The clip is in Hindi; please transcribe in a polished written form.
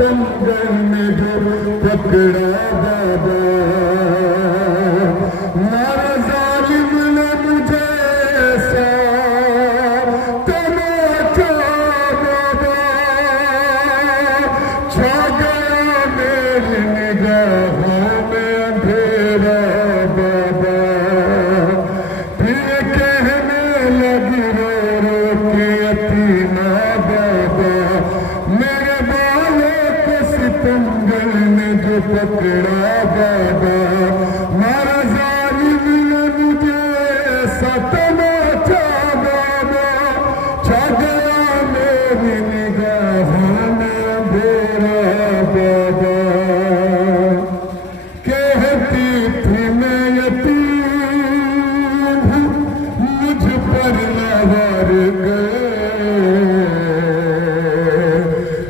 सितमगर ने जो पकड़ा बाबा, मारा जालिम ने मुझे ऐसा तमाचा बाबा, छा गया मेरी निगाहों में अंधेरा बाबा। फिर कहने लगी रो रो के यतीमा बाबा, मेरे बालों को सितमगर ने जो पकड़ा बाबा, मारा जालिम ने मुझे ऐसा तमाचा बाबा, छा गया